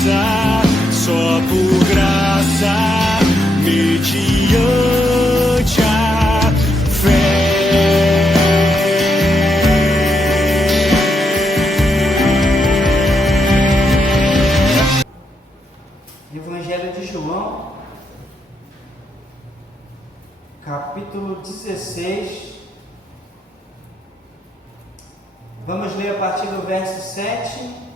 só por graça, mediante a fé. Evangelho de João, capítulo 16. Vamos ler a partir do verso 7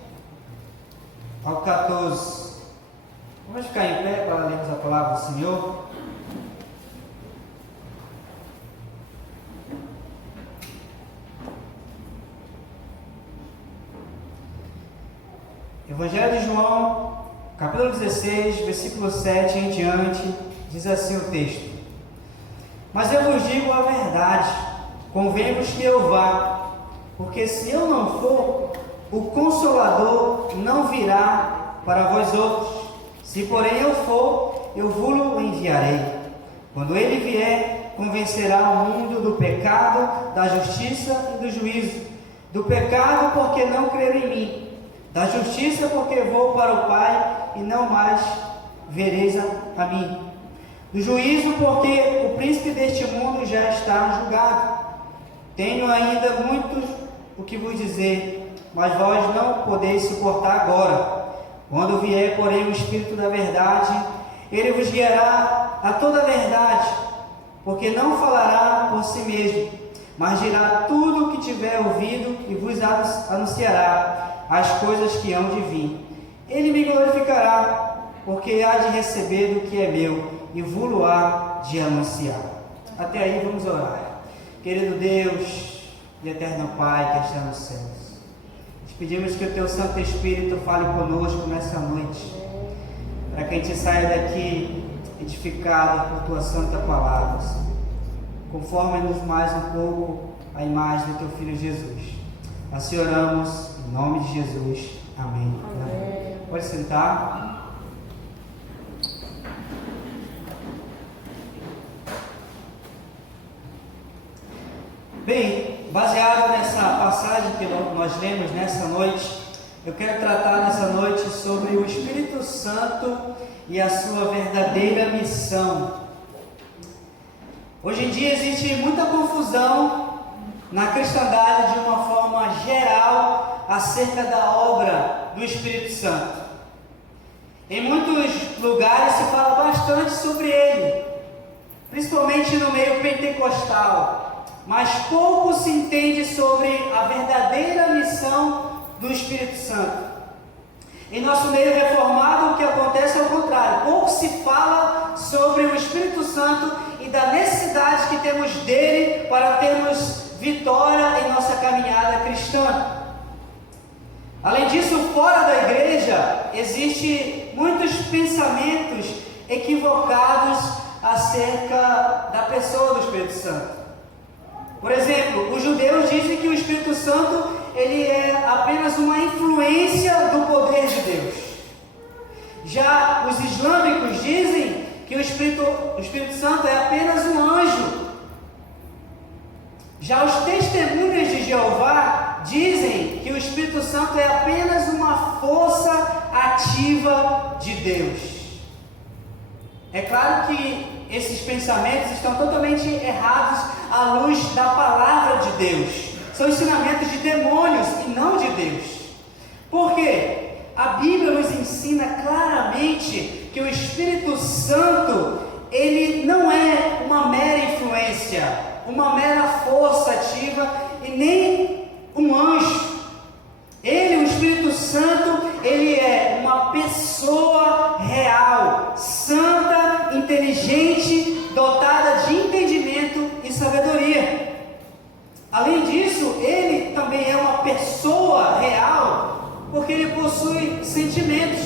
ao 14. Vamos ficar em pé para lermos a palavra do Senhor. Evangelho de João, capítulo 16, versículo 7 em diante, diz assim o texto: Mas eu vos digo a verdade, convém-vos que eu vá, porque se eu não for, o Consolador não virá para vós outros. Se porém eu for, eu vos-lo enviarei. Quando ele vier, convencerá o mundo do pecado, da justiça e do juízo. Do pecado, porque não creram em mim. Da justiça, porque vou para o Pai e não mais vereis a mim. Do juízo, porque o príncipe deste mundo já está julgado. Tenho ainda muito o que vos dizer, mas vós não podeis suportar agora. Quando vier, porém, o Espírito da verdade, ele vos guiará a toda a verdade, porque não falará por si mesmo, mas dirá tudo o que tiver ouvido e vos anunciará as coisas que hão de vir. Ele me glorificará, porque há de receber do que é meu e vos-lo há de anunciar. Até aí vamos orar. Querido Deus e eterno Pai que está nos céus, te pedimos que o Teu Santo Espírito fale conosco nessa noite, para que a gente saia daqui edificado por Tua Santa Palavra, conforme-nos mais um pouco a imagem do Teu Filho Jesus. Assim oramos, em nome de Jesus. Amém. Amém. Pode sentar. Bem, baseado nessa passagem que nós lemos nessa noite, eu quero tratar nessa noite sobre o Espírito Santo e a sua verdadeira missão. Hoje em dia existe muita confusão na cristandade de uma forma geral acerca da obra do Espírito Santo. Em muitos lugares se fala bastante sobre ele, principalmente no meio pentecostal. Mas pouco se entende sobre a verdadeira missão do Espírito Santo. Em nosso meio reformado, o que acontece é o contrário. Pouco se fala sobre o Espírito Santo e da necessidade que temos dele para termos vitória em nossa caminhada cristã. Além disso, fora da igreja, existem muitos pensamentos equivocados acerca da pessoa do Espírito Santo. Por exemplo, os judeus dizem que o Espírito Santo ele é apenas uma influência do poder de Deus. Já os islâmicos dizem que o Espírito Santo é apenas um anjo. Já os testemunhas de Jeová dizem que o Espírito Santo é apenas uma força ativa de Deus. É claro que esses pensamentos estão totalmente errados à luz da palavra de Deus. São ensinamentos de demônios e não de Deus. Por quê? A Bíblia nos ensina claramente que o Espírito Santo, ele não é uma mera influência, uma mera força ativa e nem um anjo. Ele, o Espírito Santo, ele é uma pessoa real, santa, inteligente, dotada de entendimento e sabedoria. Além disso, ele também é uma pessoa real, porque ele possui sentimentos.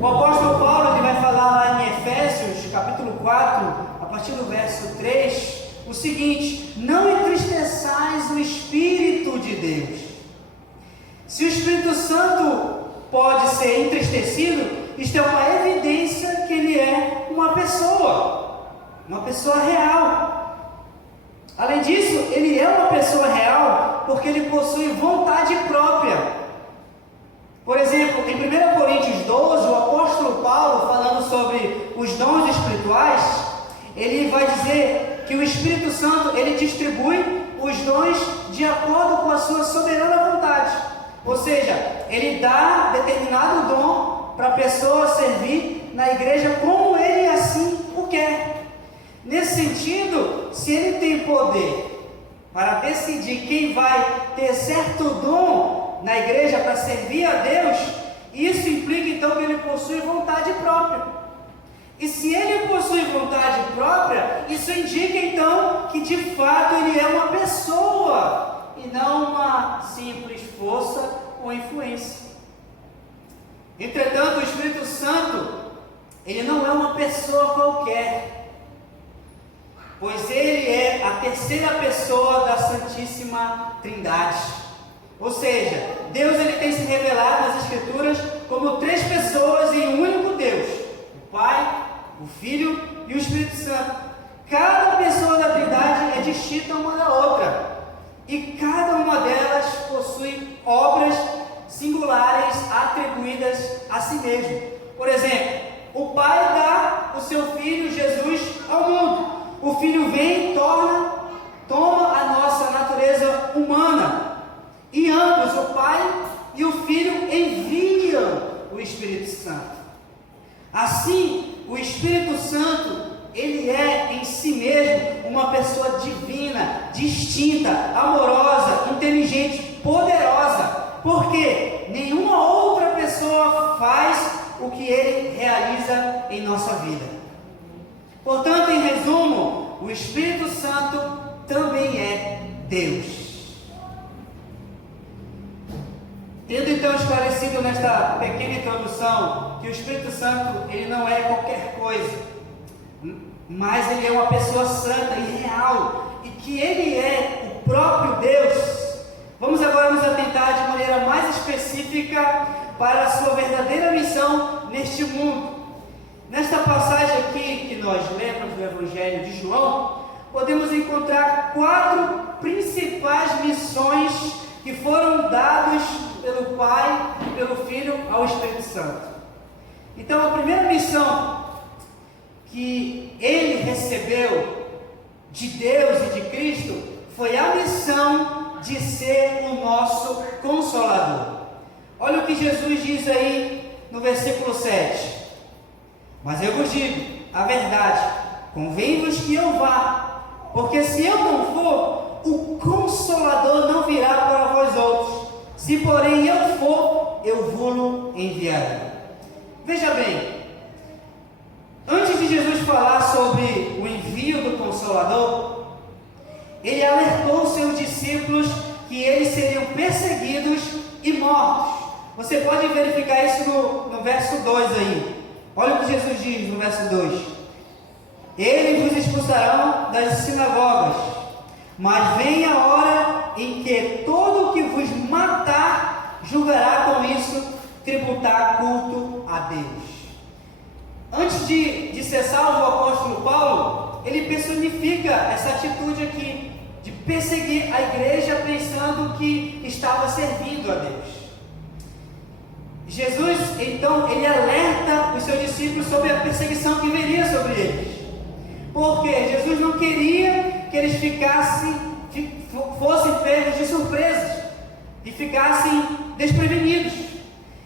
O apóstolo Paulo ele vai falar lá em Efésios, capítulo 4, a partir do verso 3, o seguinte: não entristeçais o Espírito de Deus. Se o Espírito Santo pode ser entristecido, isto é uma evidência que ele é uma pessoa real. Além disso, ele é uma pessoa real porque ele possui vontade própria. Por exemplo, em 1 Coríntios 12, o apóstolo Paulo, falando sobre os dons espirituais, ele vai dizer que o Espírito Santo, ele distribui os dons de acordo com a sua soberana vontade. Ou seja, ele dá determinado dom para a pessoa servir na igreja como ele assim o quer. Nesse sentido, se ele tem poder para decidir quem vai ter certo dom na igreja para servir a Deus, isso implica então que ele possui vontade própria. E se ele possui vontade própria, isso indica então que de fato ele é uma pessoa e não uma simples força ou influência. Entretanto, o Espírito Santo, ele não é uma pessoa qualquer, pois ele é a terceira pessoa da Santíssima Trindade. Ou seja, Deus ele tem se revelado nas Escrituras como três pessoas em um único Deus: o Pai, o Filho e o Espírito Santo. Cada pessoa da Trindade é distinta uma da outra, e cada uma delas possui obras singulares atribuídas a si mesmo. Por exemplo, o Pai dá o seu Filho Jesus ao mundo. O Filho vem e toma a nossa natureza humana. E ambos, o Pai e o Filho, enviam o Espírito Santo. Assim, o Espírito Santo, ele é em si mesmo uma pessoa divina, distinta, amorosa, inteligente, poderosa. Porque nenhuma outra pessoa faz o que ele realiza em nossa vida. Portanto, em resumo, o Espírito Santo também é Deus. Tendo então esclarecido nesta pequena introdução que o Espírito Santo ele não é qualquer coisa, mas ele é uma pessoa santa e real, e que ele é o próprio Deus, vamos agora nos atentar de maneira mais específica para a sua verdadeira missão neste mundo. Nesta passagem aqui que nós lemos do Evangelho de João, podemos encontrar 4 principais missões que foram dadas pelo Pai e pelo Filho ao Espírito Santo. Então, a primeira missão que ele recebeu de Deus e de Cristo foi a missão de ser o nosso Consolador. Olha o que Jesus diz aí no versículo 7. Mas eu vos digo a verdade, convém-vos que eu vá, porque se eu não for, o Consolador não virá para vós outros. Se porém eu for, eu vou-lo enviarei. Veja bem, antes de Jesus falar sobre o envio do Consolador, ele alertou seus discípulos que eles seriam perseguidos e mortos. Você pode verificar isso no verso 2 aí. Olha o que Jesus diz no verso 2: eles vos expulsarão das sinagogas, mas vem a hora em que todo o que vos matar julgará com isso tributar culto a Deus. Antes de ser salvo, o apóstolo Paulo, ele personifica essa atitude aqui, de perseguir a igreja pensando que estava servindo a Deus. Jesus, então, ele alerta os seus discípulos sobre a perseguição que viria sobre eles. Porque Jesus não queria que eles fossem pegos de surpresa e ficassem desprevenidos.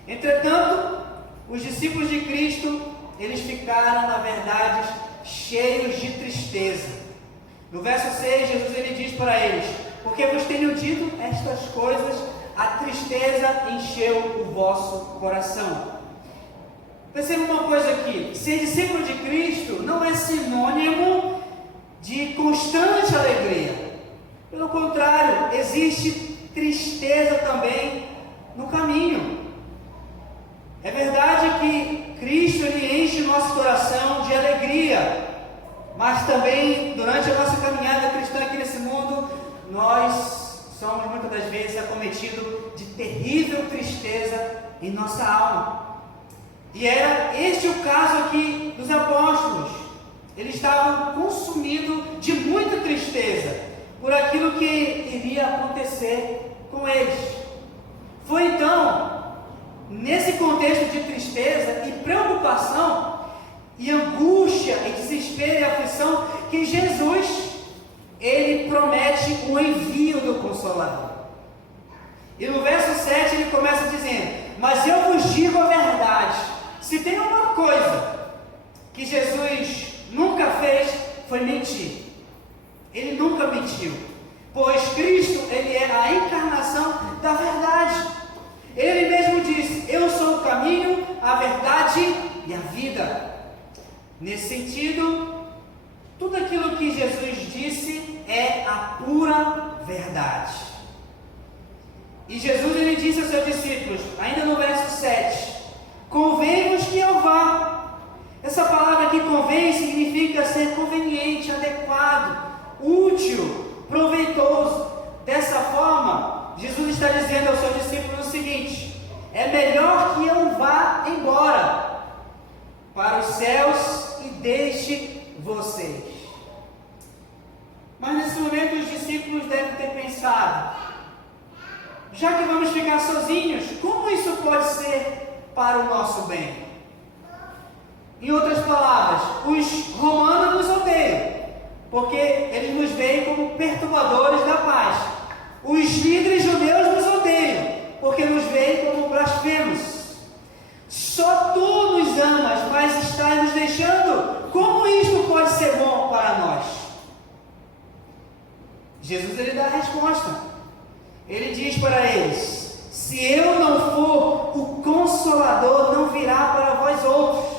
Entretanto, os discípulos de Cristo, eles ficaram, na verdade, cheios de tristeza. No verso 6, Jesus ele diz para eles: porque vos tenho dito estas coisas, a tristeza encheu o vosso coração. Perceba uma coisa aqui: ser discípulo de Cristo não é sinônimo de constante alegria. Pelo contrário, existe tristeza também no caminho. É verdade que Cristo ele enche o nosso coração de alegria, mas também durante a nossa caminhada cristã aqui nesse mundo, nós somos muitas das vezes acometidos de terrível tristeza em nossa alma. E era este o caso aqui dos apóstolos. Eles estavam consumidos de muita tristeza por aquilo que iria acontecer com eles. Foi então nesse contexto de tristeza e preocupação, e angústia, e desespero e aflição, que Jesus, ele promete o envio do Consolador. E no verso 7 ele começa dizendo: mas eu vos digo a verdade. Se tem uma coisa que Jesus nunca fez, foi mentir. Ele nunca mentiu, pois Cristo, ele é a encarnação da verdade. Ele mesmo disse: eu sou o caminho, a verdade e a vida. Nesse sentido, tudo aquilo que Jesus disse é a pura verdade. E Jesus, ele disse aos seus discípulos, ainda no verso 7, convém-vos que eu vá. Essa palavra aqui, convém, significa ser conveniente, adequado, útil, proveitoso. Dessa forma, Jesus está dizendo aos seus discípulos o seguinte: é melhor que eu vá embora para os céus e deixe vocês. Mas nesse momento os discípulos devem ter pensado: já que vamos ficar sozinhos, como isso pode ser para o nosso bem? Em outras palavras, os romanos nos odeiam, porque eles nos veem como perturbadores da paz. Os líderes judeus nos odeiam, porque nos veem como blasfemos. Só tu nos amas, mas estás nos deixando. Como isto pode ser bom para nós? Jesus, ele dá a resposta. Ele diz para eles: se eu não for, o Consolador não virá para vós outros.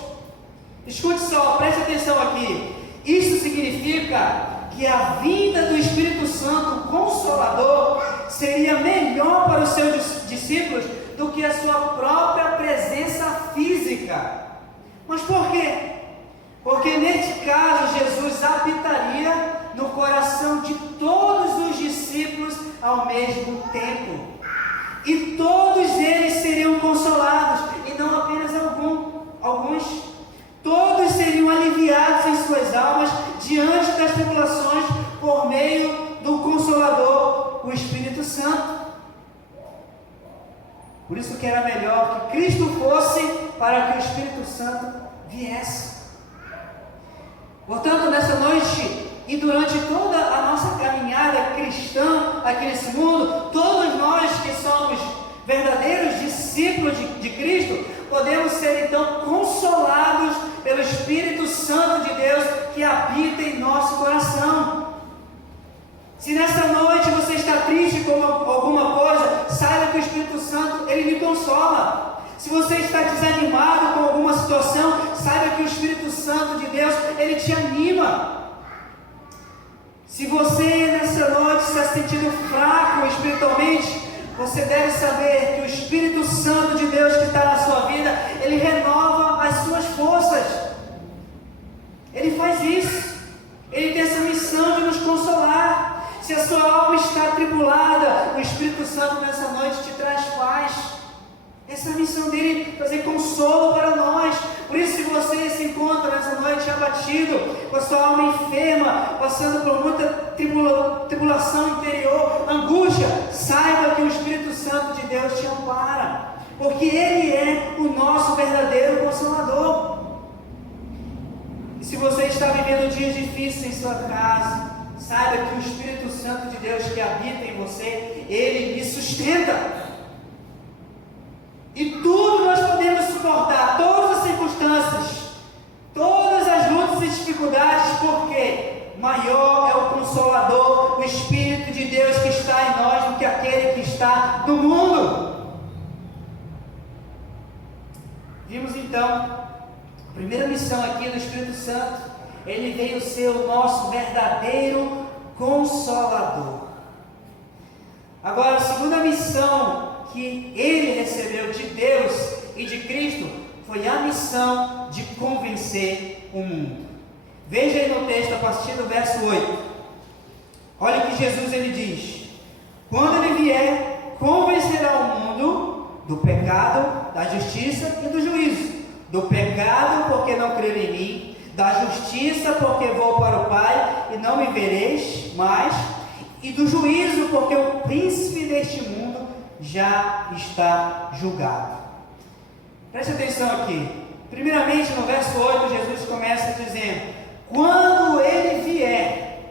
Escute só, preste atenção aqui. Isso significa que a vinda do Espírito Santo, o Consolador, seria melhor para os seus discípulos do que a sua própria presença física. Mas por quê? Porque neste caso Jesus habitaria no coração de todos os discípulos ao mesmo tempo, e todos eles seriam consolados, e não apenas alguns. Todos seriam aliviados em suas almas diante das tribulações por meio do Consolador, o Espírito Santo. Por isso que era melhor que Cristo fosse, para que o Espírito Santo viesse. Portanto, nessa noite e durante toda a nossa caminhada cristã aqui nesse mundo, todos nós que somos verdadeiros discípulos de Cristo, podemos ser então consolados pelo Espírito Santo de Deus que habita em nosso coração. Se nessa noite você está triste com alguma coisa, saiba que o Espírito Santo, ele lhe consola. Se você está desanimado com alguma situação, saiba que o Espírito Santo de Deus, ele te anima. Se você nessa noite está se sentindo fraco espiritualmente, você deve saber que o Espírito Santo de Deus que está na sua vida, ele renova as suas forças. Ele faz isso. Ele tem essa missão de nos consolar. Se a sua alma está atribulada, o Espírito Santo nessa noite te traz paz. Essa é a missão dele, trazer consolo para nós. Por isso, se você se encontra nessa noite abatido, com a sua alma enferma, passando por muita tribulação interior, angústia, saiba que o Espírito Santo de Deus te ampara, porque ele é o nosso verdadeiro Consolador. E se você está vivendo dias difíceis em sua casa, saiba que o Espírito Santo de Deus que habita em você, ele lhe sustenta. E tudo nós podemos suportar, todas as circunstâncias, todas as lutas e dificuldades, porque maior é o Consolador, o Espírito de Deus que está em nós, do que aquele que está no mundo. Vimos então a primeira missão aqui do Espírito Santo. Ele veio ser o nosso verdadeiro Consolador. Agora, a segunda missão que ele recebeu de Deus e de Cristo foi a missão de convencer o mundo. Veja aí no texto, a partir do verso 8. Olha o que Jesus ele diz: quando ele vier, convencerá o mundo do pecado, da justiça e do juízo. Do pecado, porque não creram em mim; da justiça, porque vou para o Pai e não me vereis mais; e do juízo, porque o príncipe deste mundo já está julgado. Preste atenção aqui. Primeiramente, no verso 8, Jesus começa dizendo: quando ele vier.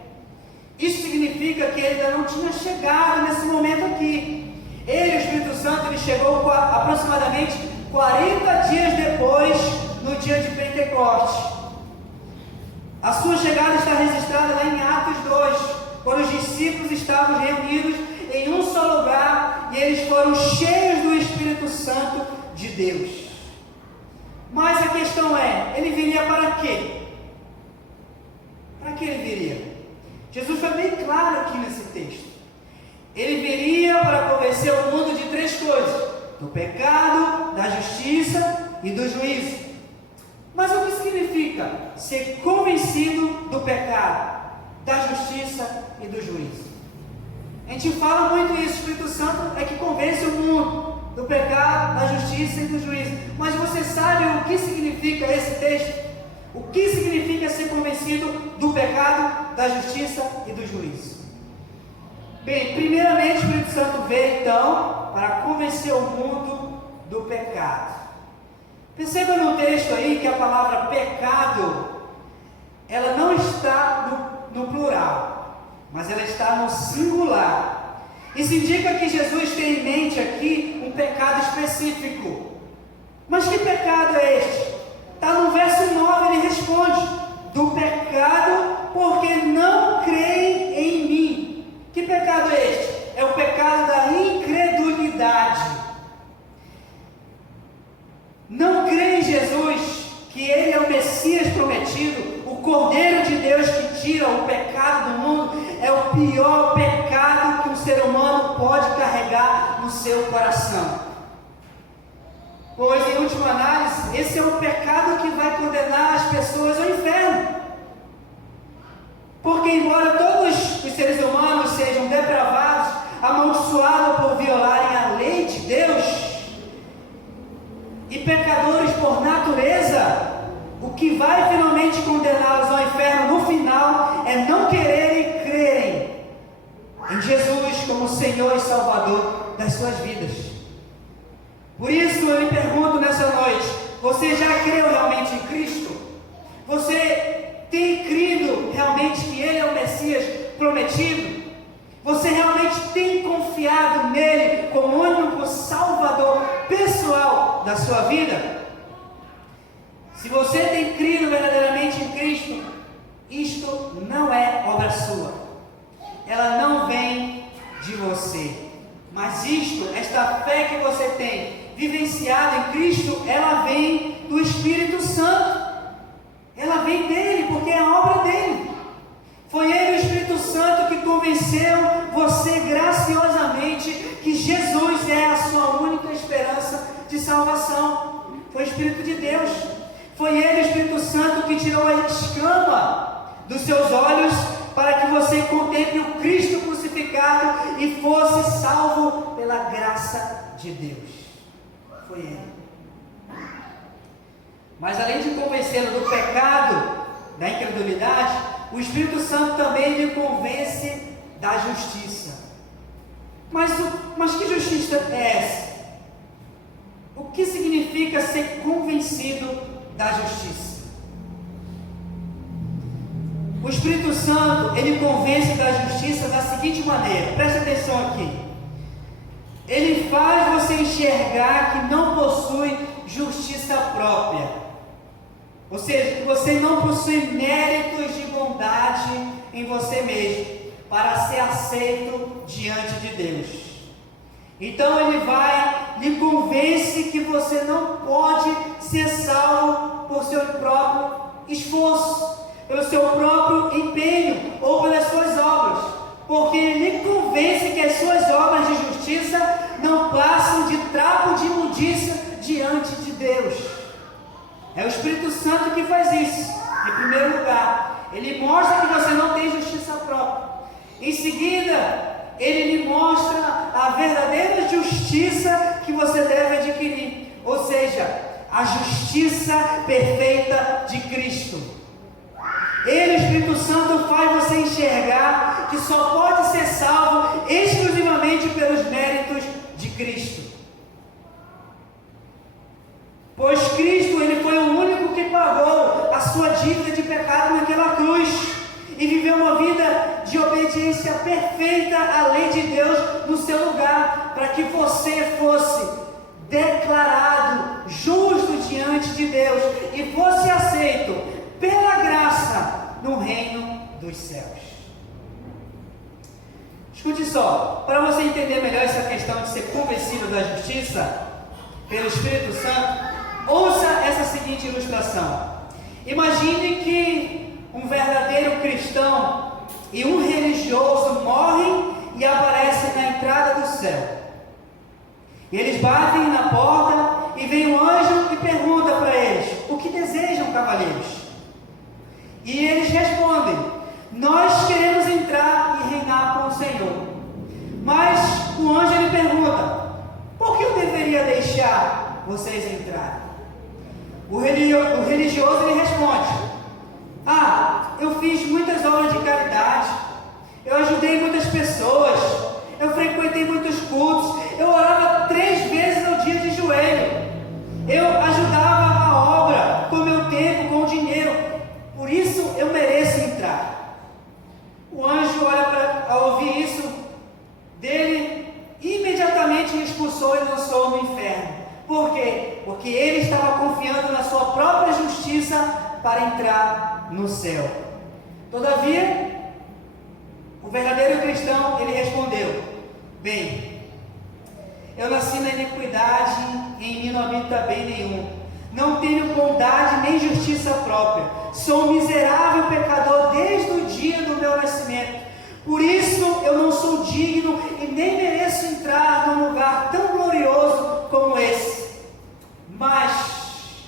Isso significa que ele ainda não tinha chegado nesse momento aqui. Ele, o Espírito Santo, ele chegou aproximadamente 40 dias depois, no dia de Pentecostes. A sua chegada está registrada lá em Atos 2, quando os discípulos estavam reunidos em um só lugar e eles foram cheios do Espírito Santo de Deus. Mas a questão é, ele viria para quê? Para que ele viria? Jesus foi bem claro aqui nesse texto. Ele viria para convencer o mundo de três coisas: do pecado, da justiça e do juízo. Mas o que significa ser convencido do pecado, da justiça e do juízo? A gente fala muito isso, o Espírito Santo é que convence o mundo do pecado, da justiça e do juízo. Mas você sabe o que significa esse texto? O que significa ser convencido do pecado, da justiça e do juízo? Bem, primeiramente o Espírito Santo veio então para convencer o mundo do pecado. Perceba no texto aí que a palavra pecado, ela não está no plural, mas ela está no singular. Isso indica que Jesus tem em mente aqui um pecado específico. Mas que pecado é este? Está no verso 9, ele responde: do pecado porque não creem em mim. Que pecado é este? É o pecado da incredulidade. Não crê em Jesus, que Ele é o Messias prometido, o Cordeiro de Deus que tira o pecado do mundo. É o pior pecado que um ser humano pode carregar no seu coração. Pois, em última análise, esse é o pecado que vai condenar as pessoas ao inferno. Porque, embora todos os seres humanos sejam depravados, amaldiçoados por violarem a lei de Deus, e pecadores por natureza, o que vai finalmente condená-los ao inferno no final é não quererem crerem em Jesus como Senhor e Salvador das suas vidas. Por isso eu lhe pergunto nessa noite: você já creu realmente em Cristo? Você tem crido realmente que Ele é o Messias prometido? Você realmente tem confiado nele como único Salvador pessoal da sua vida? Se você tem crido verdadeiramente em Cristo, isto não é obra sua. Ela não vem de você. Mas esta fé que você tem vivenciado em Cristo, ela vem do Espírito Santo. Ela vem dele, porque é a obra dele. Foi ele, o Espírito Santo, que convenceu você graciosamente que Jesus é a sua única esperança de salvação. Foi o Espírito de Deus. Foi ele, o Espírito Santo, que tirou a escama dos seus olhos para que você contemple o Cristo crucificado e fosse salvo pela graça de Deus. Foi ele. Mas além de convencê-lo do pecado, da incredulidade, o Espírito Santo também lhe convence da justiça. Mas que justiça é essa? O que significa ser convencido da justiça? O Espírito Santo, ele convence da justiça da seguinte maneira, preste atenção aqui. Ele faz você enxergar que não possui justiça própria. Ou seja, que você não possui méritos de bondade em você mesmo para ser aceito diante de Deus. Então ele lhe convence que você não pode ser salvo por seu próprio esforço, pelo seu próprio empenho ou pelas suas obras, porque ele lhe convence que as suas obras de justiça não passam de trapo de imundícia diante de Deus. É o Espírito Santo que faz isso. Em primeiro lugar, ele mostra que você não tem justiça própria. Em seguida, ele lhe mostra a verdadeira justiça que você deve adquirir, ou seja, a justiça perfeita de Cristo. Ele, o Espírito Santo, faz você enxergar que só pode ser salvo exclusivamente pelos méritos de Cristo. Pois Cristo, ele foi o único que pagou a sua dívida de pecado naquela cruz e viveu uma vida de obediência perfeita à lei de Deus no seu lugar, para que você fosse declarado justo diante de Deus e fosse aceito pela graça no reino dos céus. Escute só, para você entender melhor essa questão de ser convencido da justiça pelo Espírito Santo, ouça essa seguinte ilustração. Imagine que um verdadeiro cristão e um religioso morrem e aparecem na entrada do céu. E eles batem na porta e vem um anjo e pergunta para eles: o que desejam, cavaleiros? E eles respondem: nós queremos entrar e reinar com o Senhor. Mas o anjo ele pergunta: por que eu deveria deixar vocês entrarem? O religioso ele responde: eu fiz muitas obras de caridade, eu ajudei muitas pessoas, eu frequentei muitos cultos, eu orava 3 vezes ao dia de joelho, eu ajudava a obra com meu tempo, com o dinheiro, por isso eu mereço entrar. O anjo olha ao ouvir isso dele, imediatamente expulsou e lançou no inferno. Por quê? Porque ele estava confiando na sua própria justiça para entrar no céu. Todavia, o verdadeiro cristão, ele respondeu: bem, eu nasci na iniquidade e em mim não habita bem nenhum. Não tenho bondade nem justiça própria. Sou um miserável pecador desde o dia do meu nascimento. Por isso eu não sou digno e nem mereço entrar num lugar tão glorioso como esse. Mas,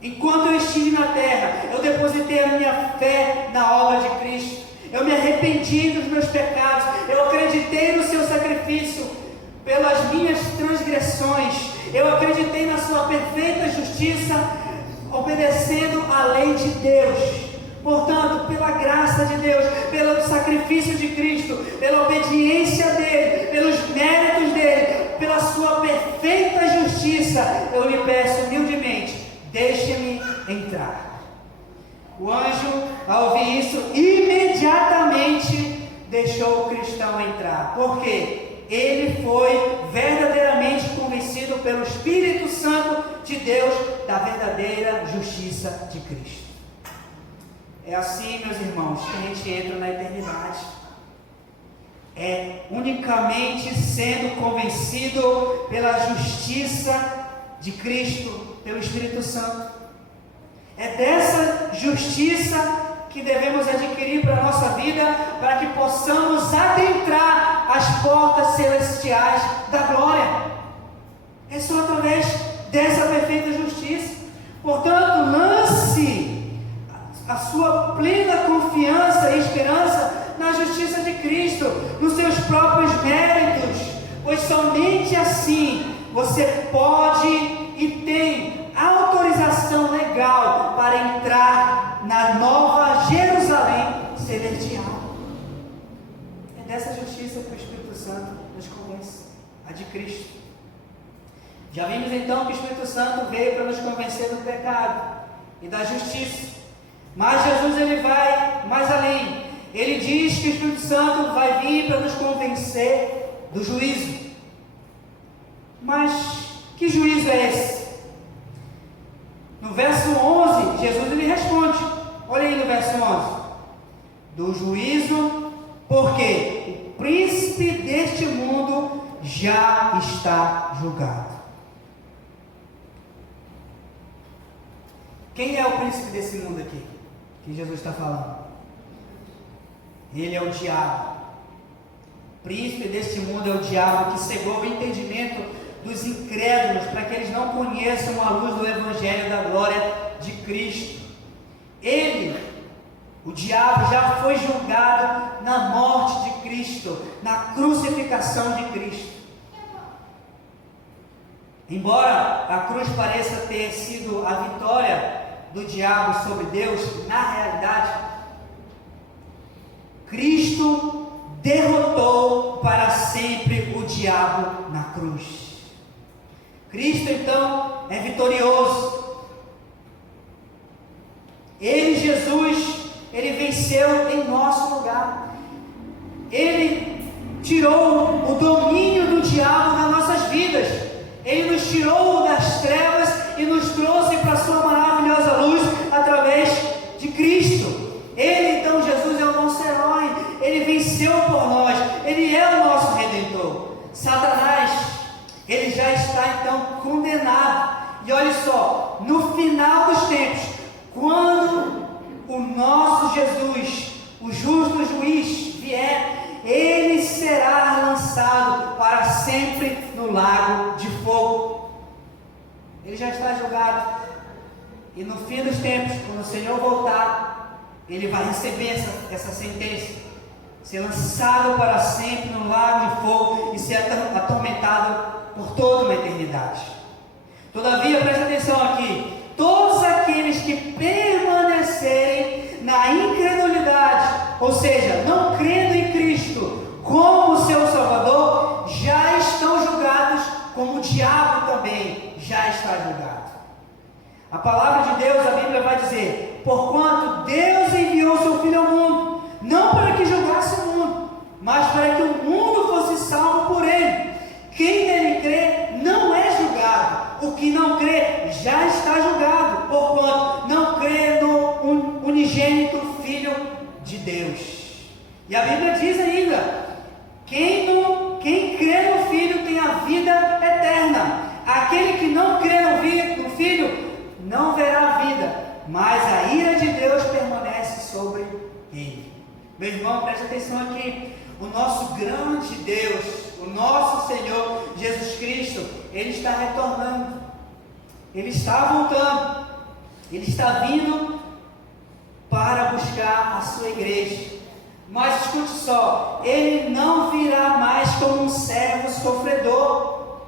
enquanto eu estive na terra, eu depositei a minha fé na obra de Cristo. Eu me arrependi dos meus pecados. Eu acreditei no seu sacrifício pelas minhas transgressões. Eu acreditei na sua perfeita justiça, obedecendo a lei de Deus. Portanto, pela graça de Deus, pelo sacrifício de Cristo, pela obediência dele, pelos méritos dele, pela sua perfeita justiça, eu lhe peço humildemente: deixe-me entrar. O anjo, ao ouvir isso, imediatamente deixou o cristão entrar. Por quê? Ele foi verdadeiramente convencido pelo Espírito Santo de Deus da verdadeira justiça de Cristo. É assim, meus irmãos, que a gente entra na eternidade. É unicamente sendo convencido pela justiça de Cristo, pelo Espírito Santo. É dessa justiça que devemos adquirir para a nossa vida, para que possamos adentrar as portas celestiais da glória. É só através dessa perfeita justiça. Portanto, lance a sua plena confiança e esperança na justiça de Cristo, nos seus próprios méritos, pois somente assim você pode e tem autorização legal para entrar na nova Jerusalém celestial. É dessa justiça que o Espírito Santo nos convence, a de Cristo. Já vimos então que o Espírito Santo veio para nos convencer do pecado e da justiça. Mas Jesus ele vai mais além. Ele diz que o Espírito Santo vai vir para nos convencer do juízo. Mas que juízo é esse? No verso 11, Jesus ele responde. Olha aí no verso 11. Do juízo, porque o príncipe deste mundo já está julgado. Quem é o príncipe desse mundo aqui? Que Jesus está falando. Ele é o diabo. O príncipe deste mundo é o diabo, que cegou o entendimento dos incrédulos, para que eles não conheçam a luz do Evangelho da glória de Cristo. Ele, o diabo, já foi julgado na morte de Cristo, na crucificação de Cristo. Embora a cruz pareça ter sido a vitória do diabo sobre Deus, na realidade, Cristo derrotou para sempre o diabo na cruz. Cristo então é vitorioso, venceu em nosso lugar. Ele tirou o domínio do diabo nas nossas vidas. Ele nos tirou das trevas e nos trouxe para a sua maravilhosa luz através de Cristo. Ele, então, Jesus é o nosso herói. Ele venceu por nós. Ele é o nosso Redentor. Satanás, ele já está, então, condenado. E olha só, no final dos tempos, quando o nosso Jesus, o justo juiz, vier, ele será lançado para sempre no lago de fogo. Ele já está julgado. E no fim dos tempos, quando o Senhor voltar, ele vai receber essa sentença. Ser lançado para sempre no lago de fogo e ser atormentado por toda uma eternidade. Todavia, preste atenção aqui. Todos aqueles que permanecerem na incredulidade, ou seja, não crendo em Cristo como seu Salvador, já estão julgados, como o diabo também já está julgado. A palavra de Deus, a Bíblia vai dizer: porquanto Deus enviou seu Filho ao mundo, não para que julgasse o mundo, mas para que o mundo fosse salvo por ele. Quem nele crê não é julgado. O que não crê já está julgado, porquanto não crê no unigênito Filho de Deus. E a Bíblia diz ainda: quem crê no Filho tem a vida eterna. Aquele que não crê no Filho não verá a vida, mas a ira de Deus permanece sobre ele. Meu irmão, preste atenção aqui. O nosso grande Deus, o nosso Senhor Jesus Cristo, Ele está retornando. Ele está voltando. Ele está vindo para buscar a sua igreja. Mas escute só, Ele não virá mais como um servo sofredor.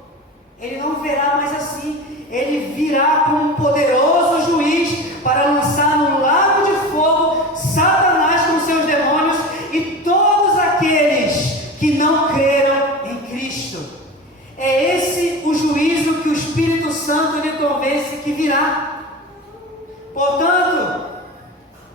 Ele não virá mais assim. Ele virá como um poderoso juiz para lançar no lago de fogo Satanás com seus demônios e todos aqueles que não creram em Cristo. É esse o juízo que o Espírito Santo lhe convence que virá. Portanto,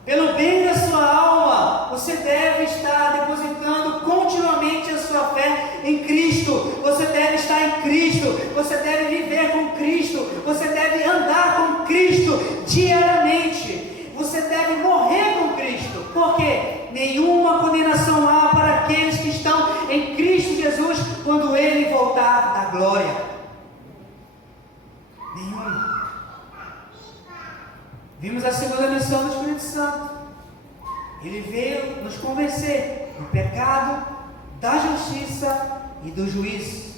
pelo bem da sua alma, você deve estar depositando continuamente a sua fé em Cristo. Você deve estar em Cristo. Você deve viver com Cristo. Você deve andar com Cristo diariamente. Você deve morrer com Cristo. Porque nenhuma condenação há para aqueles que estão em Cristo Jesus quando Ele voltar da glória. Nenhuma. Vimos a segunda missão do Espírito Santo. Ele veio nos convencer do pecado, da justiça e do juízo.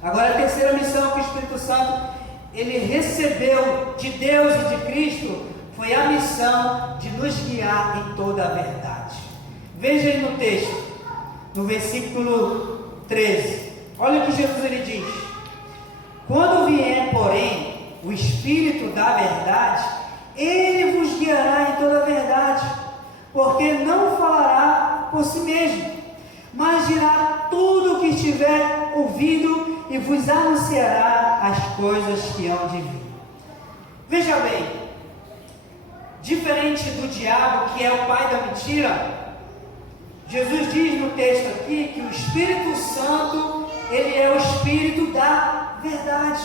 Agora a terceira missão que o Espírito Santo ele recebeu de Deus e de Cristo foi a missão de nos guiar em toda a verdade. Veja aí no texto, no versículo 13. Olha o que Jesus ele diz: quando vier, porém, o Espírito da verdade, Ele vos guiará em toda a verdade, porque não falará por si mesmo, mas dirá tudo o que estiver ouvido e vos anunciará as coisas que hão de vir. Veja bem, diferente do diabo, que é o pai da mentira, Jesus diz no texto aqui que o Espírito Santo, ele é o Espírito da verdade.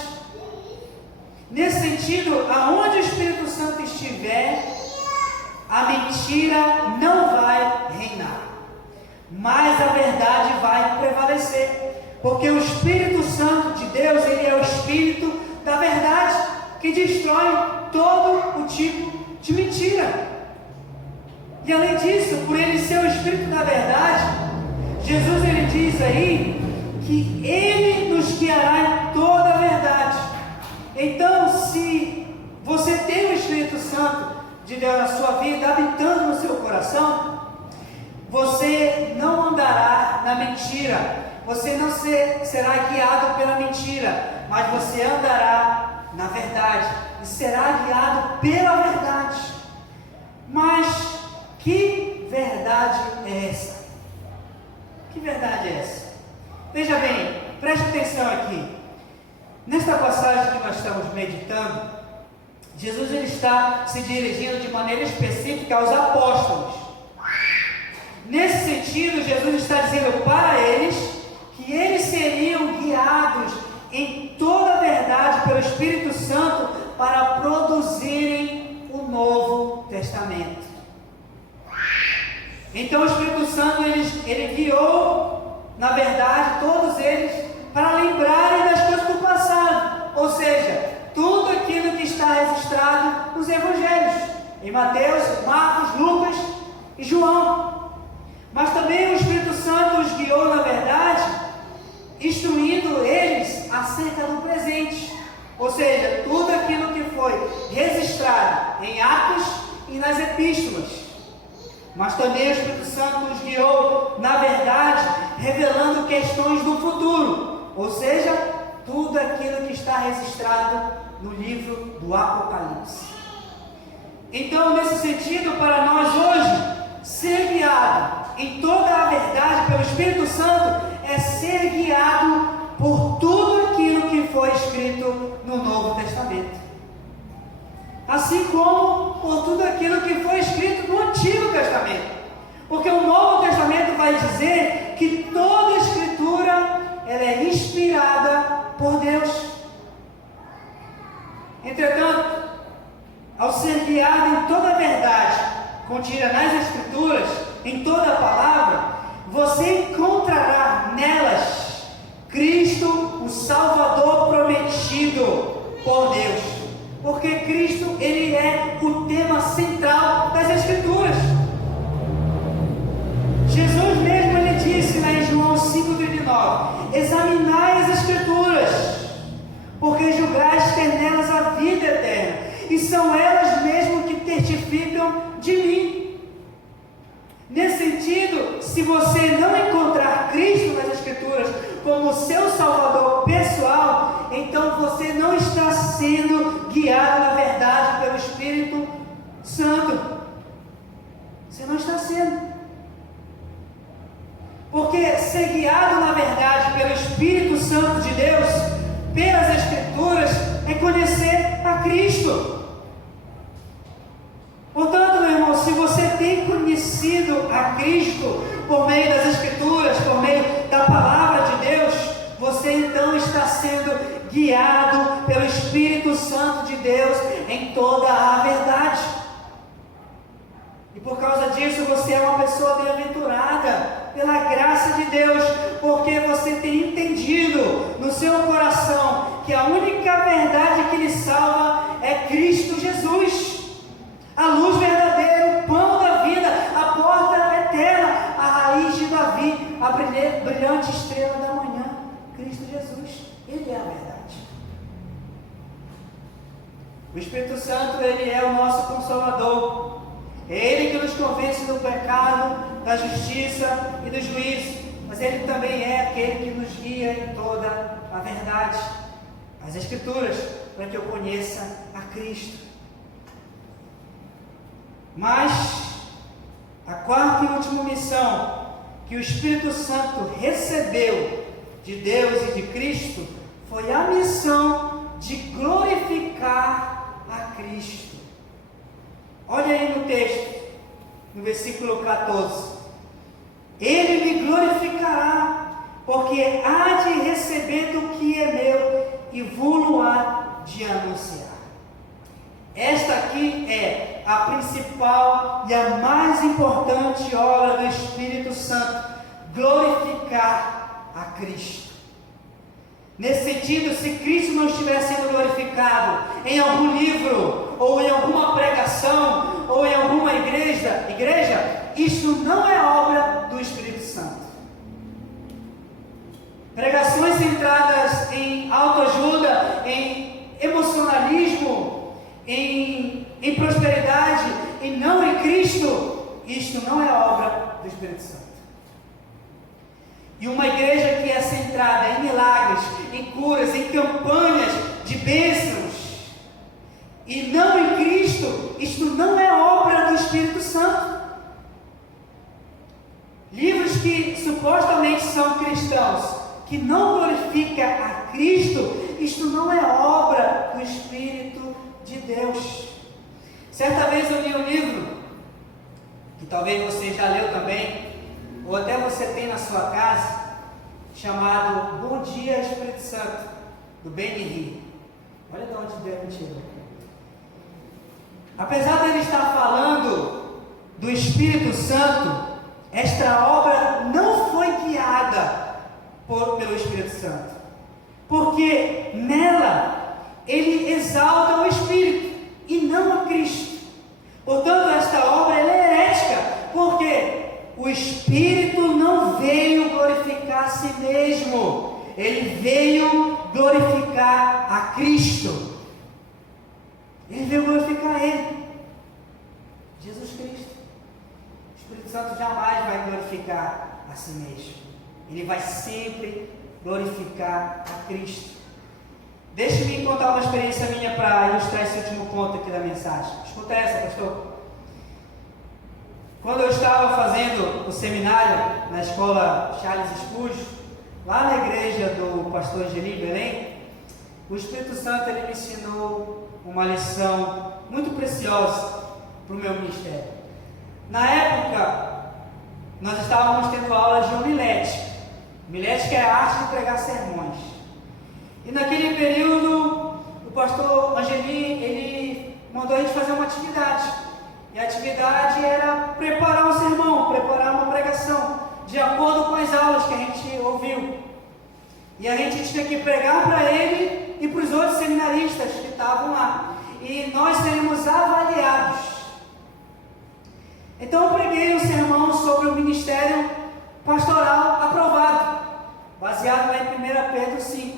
Nesse sentido, aonde o Espírito Santo estiver, a mentira não vai reinar, mas a verdade vai prevalecer, porque o Espírito Santo de Deus, ele é o Espírito da verdade, que destrói todo o tipo de mentira. E além disso, por ele ser o Espírito da verdade, Jesus ele diz aí que ele nos guiará em toda a verdade. Então, se você tem o Espírito Santo de Deus na sua vida, habitando no seu coração, você não andará na mentira, você não será guiado pela mentira, mas você andará na verdade e será guiado pela verdade. Mas que verdade é essa? Que verdade é essa? Veja bem, preste atenção aqui. Nesta passagem que nós estamos meditando, Jesus ele está se dirigindo de maneira específica aos apóstolos. Nesse sentido, Jesus está dizendo para eles que eles seriam guiados em toda a verdade pelo Espírito Santo para produzirem o Novo Testamento. Então o Espírito Santo ele guiou, na verdade, todos eles para lembrarem das coisas do passado, ou seja, tudo aquilo que está registrado nos Evangelhos, em Mateus, Marcos, Lucas e João. Mas também o Espírito Santo os guiou, na verdade, instruindo eles acerca do presente, ou seja, tudo aquilo que foi registrado em Atos e nas Epístolas. Mas também o Espírito Santo os guiou, na verdade, revelando questões do futuro, ou seja, tudo aquilo que está registrado no livro do Apocalipse. Então, nesse sentido, para nós hoje, ser guiado em toda a verdade pelo Espírito Santo é ser guiado por tudo aquilo que foi escrito no Novo Testamento. Assim como por tudo aquilo que foi escrito no Antigo Testamento. Porque o Novo Testamento vai dizer que toda a Escritura ela é inspirada por Deus. Entretanto, ao ser guiado em toda a verdade contida nas Escrituras, em toda a palavra, você encontrará nelas Cristo, o Salvador prometido por Deus. Porque Cristo, ele é o tema central das Escrituras. Jesus mesmo, ele disse lá em João 5,39: examinai as Escrituras, porque julgais ter nelas a vida eterna, e são elas mesmo que testificam de mim. Nesse sentido, se você não encontrar Cristo nas Escrituras como seu Salvador pessoal, então você não está sendo guiado na verdade pelo Espírito Santo. Você não está sendo. Porque ser guiado na verdade pelo Espírito Santo de Deus, pelas Escrituras, é conhecer a Cristo. Portanto, meu irmão, se você tem conhecido a Cristo por meio das Escrituras, por meio da Palavra de Deus, você então está sendo guiado pelo Espírito Santo de Deus em toda a verdade. E por causa disso você é uma pessoa bem-aventurada pela graça de Deus, porque você tem entendido no seu coração que a única verdade que lhe salva é Cristo Jesus. A luz verdadeira, o pão da vida, a porta eterna, a raiz de Davi, a brilhante estrela da manhã, Cristo Jesus. Ele é a verdade. O Espírito Santo, ele é o nosso Consolador. É Ele que nos convence do pecado, da justiça e do juízo. Mas Ele também é aquele que nos guia em toda a verdade, as Escrituras, para que eu conheça a Cristo. Mas a quarta e última missão que o Espírito Santo recebeu de Deus e de Cristo foi a missão de glorificar a Cristo. Olha aí no texto, no versículo 14: Ele me glorificará, porque há de receber do que é meu e vou-lo há de anunciar. Esta aqui é a principal e a mais importante obra do Espírito Santo: glorificar a Cristo. Nesse sentido, se Cristo não estiver sendo glorificado em algum livro, ou em alguma pregação, ou em alguma igreja, isto não é obra do Espírito Santo. Pregações centradas em autoajuda, em emocionalismo, em prosperidade e não em Cristo, isto não é obra do Espírito Santo. E uma igreja que é centrada em milagres, em curas, em campanhas de bênçãos e não em Cristo, isto não é obra do Espírito Santo. Livros que supostamente são cristãos, que não glorificam a Cristo, isto não é obra do Espírito de Deus. Certa vez eu li um livro, que talvez você já leu também, ou até você tem na sua casa, chamado Bom Dia Espírito Santo, do Benny. Olha de onde veio a mentira. Apesar de ele estar falando do Espírito Santo, esta obra não foi guiada pelo Espírito Santo, porque nela ele exalta o Espírito e não a Cristo. Portanto, esta obra ela é herética, porque o Espírito não veio glorificar a si mesmo, ele veio glorificar a Cristo. Ele veio glorificar Ele, Jesus Cristo. O Espírito Santo jamais vai glorificar a si mesmo, ele vai sempre glorificar a Cristo. Deixe-me contar uma experiência minha para ilustrar esse último ponto aqui da mensagem. Escuta essa, pastor. Quando eu estava fazendo o seminário na escola Charles Spurgeon, lá na igreja do pastor Angeli Belém, o Espírito Santo ele me ensinou uma lição muito preciosa para o meu ministério. Na época, nós estávamos tendo aula de homilética. Homilética é a arte de pregar sermões. E naquele período, o pastor Angeli, ele mandou a gente fazer uma atividade. E a atividade era preparar um sermão, preparar uma pregação, de acordo com as aulas que a gente ouviu. E a gente tinha que pregar para ele e para os outros seminaristas que estavam lá. E nós seríamos avaliados. Então eu preguei um sermão sobre o ministério pastoral aprovado, baseado lá em 1 Pedro 5.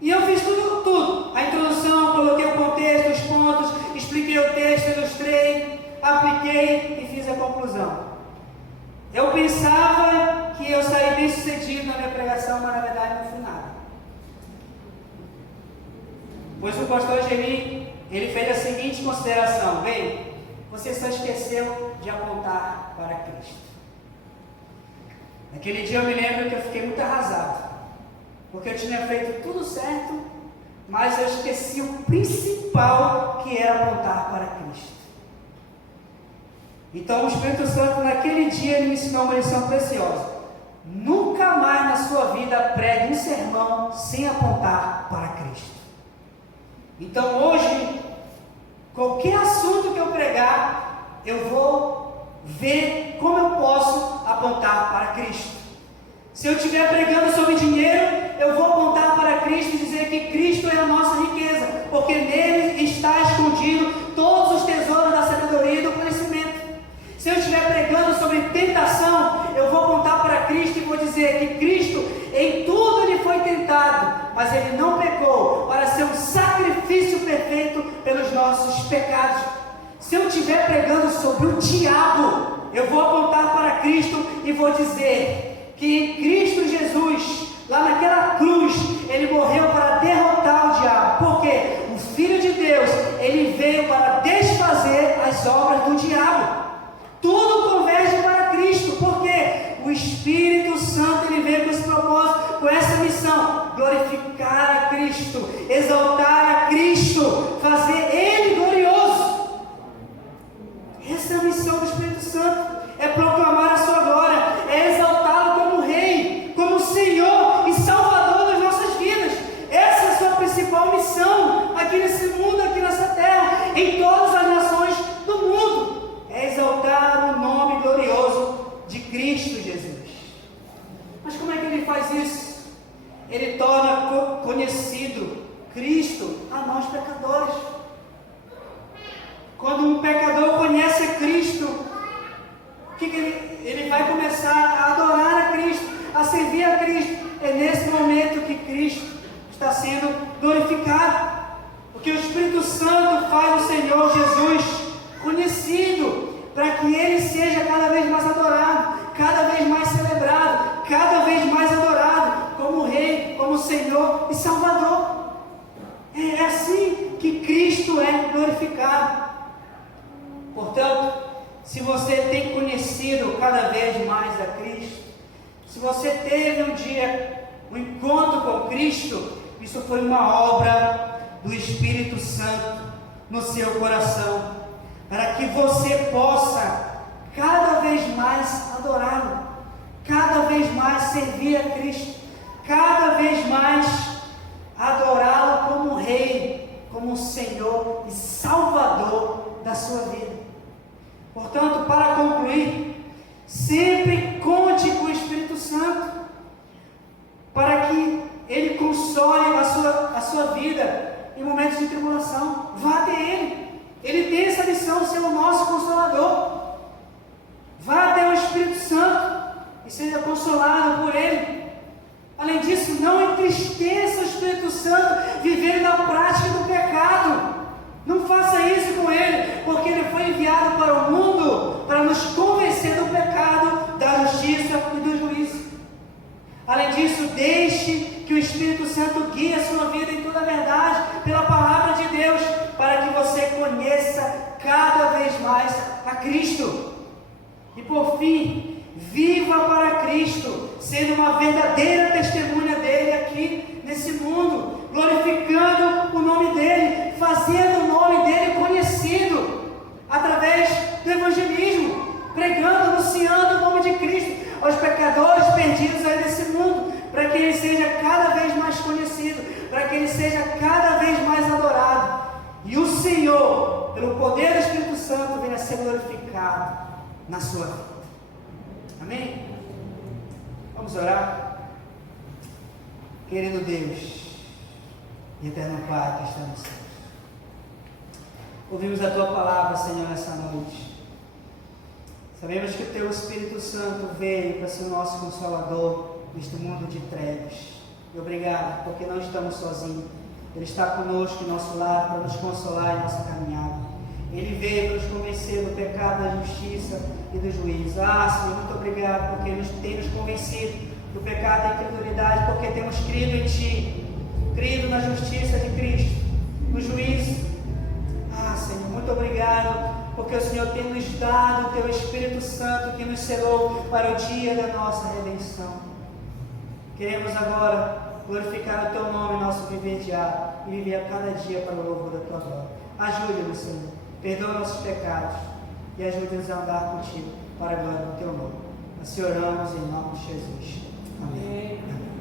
E eu fiz tudo. A introdução, coloquei o contexto, os pontos, expliquei o texto, ilustrei, apliquei e fiz a conclusão. Eu pensava que eu saí bem sucedido na minha pregação, mas na verdade não fui nada. Pois o pastor Angeli, ele fez a seguinte consideração: bem, você só esqueceu de apontar para Cristo. Naquele dia eu me lembro que eu fiquei muito arrasado, porque eu tinha feito tudo certo, mas eu esqueci o principal, que era apontar para Cristo. Então o Espírito Santo naquele dia ele me ensinou uma lição preciosa: nunca mais na sua vida pregue um sermão sem apontar para Cristo. Então hoje, qualquer assunto que eu pregar, eu vou ver como eu posso apontar para Cristo. Se eu estiver pregando sobre dinheiro, eu vou apontar para Cristo e dizer que Cristo é a nossa riqueza, porque nele está escondido todos os tesouros da sabedoria e do conhecimento. Se eu estiver pregando sobre tentação, eu vou apontar para Cristo e vou dizer que Cristo, em tudo ele foi tentado, mas ele não pecou, para ser um sacrifício perfeito pelos nossos pecados. Se eu estiver pregando sobre o diabo, eu vou apontar para Cristo e vou dizer que em Cristo Jesus, lá naquela cruz, ele morreu para derrotar o diabo, porque o Filho de Deus, ele veio para desfazer as obras do diabo. Tudo converge para Cristo, porque o Espírito Santo ele veio com esse propósito, com essa missão: glorificar a Cristo, exaltar a Cristo, fazer Ele glorioso. Essa é a missão do Espírito Santo, é proclamar a sua glória, é exaltá-lo como Rei, como Senhor e Salvador das nossas vidas. Essa é a sua principal missão aqui nesse mundo, aqui nessa terra, em todas as nações do mundo. É exaltar o nome glorioso de Cristo Jesus. Mas como é que ele faz isso? Ele torna conhecido Cristo a nós pecadores. Quando um pecador conhece a Cristo, o que ele vai começar a adorar a Cristo, a servir a Cristo. É nesse momento que Cristo está sendo glorificado, porque o Espírito Santo faz o Senhor Jesus conhecido, para que ele seja cada vez mais adorado, cada vez mais celebrado, cada vez mais adorado como Rei, como Senhor e Salvador. É assim que Cristo é glorificado. Portanto, se você tem conhecido cada vez mais a Cristo, se você teve um dia um encontro com Cristo, isso foi uma obra do Espírito Santo no seu coração, para que você possa cada vez mais adorá-lo. cada vez mais servir a Cristo, cada vez mais adorá-lo como Rei, como Senhor e Salvador da sua vida. Portanto, para concluir, sempre conte com o Espírito Santo, para que Ele console a sua vida em momentos de tribulação. Vá até Ele. Ele tem essa missão de ser o nosso Consolador. Vá até o Espírito Santo e seja consolado por Ele. Além disso, não entristeça o Espírito Santo vivendo na prática do pecado. Não faça isso com Ele, porque Ele foi enviado para o mundo para nos convencer do pecado, da justiça e do juízo. Além disso, deixe que o Espírito Santo guie a sua vida em toda a verdade, pela palavra de Deus, para que você conheça cada vez mais a Cristo. E por fim, viva para Cristo, sendo uma verdadeira testemunha dele aqui nesse mundo, glorificando o nome dele, fazendo o nome dele conhecido através do evangelismo, pregando, anunciando o nome de Cristo aos pecadores perdidos aí nesse mundo, para que ele seja cada vez mais conhecido, para que ele seja cada vez mais adorado, e o Senhor, pelo poder do Espírito Santo, venha a ser glorificado na sua vida. Amém? Vamos orar. Querido Deus e eterno Pai que está nos céus, ouvimos a Tua palavra, Senhor, nessa noite. Sabemos que o Teu Espírito Santo veio para ser o nosso Consolador neste mundo de trevas. E obrigado, porque não estamos sozinhos. Ele está conosco em nosso lar para nos consolar em nossa caminhada. Ele veio para nos convencer do pecado, da justiça e do juízo. Senhor, muito obrigado, porque tem nos convencido do pecado e da incredulidade, porque temos crido em Ti, crido na justiça de Cristo, no juízo. Senhor, muito obrigado, porque o Senhor tem nos dado o Teu Espírito Santo que nos selou para o dia da nossa redenção. Queremos agora glorificar o Teu nome, nosso viver diário, e viver a cada dia para o louvor da Tua glória. Ajude-nos, Senhor, perdoa nossos pecados e ajude-nos a andar contigo para a glória do Teu nome. Assim oramos em nome de Jesus. Amém.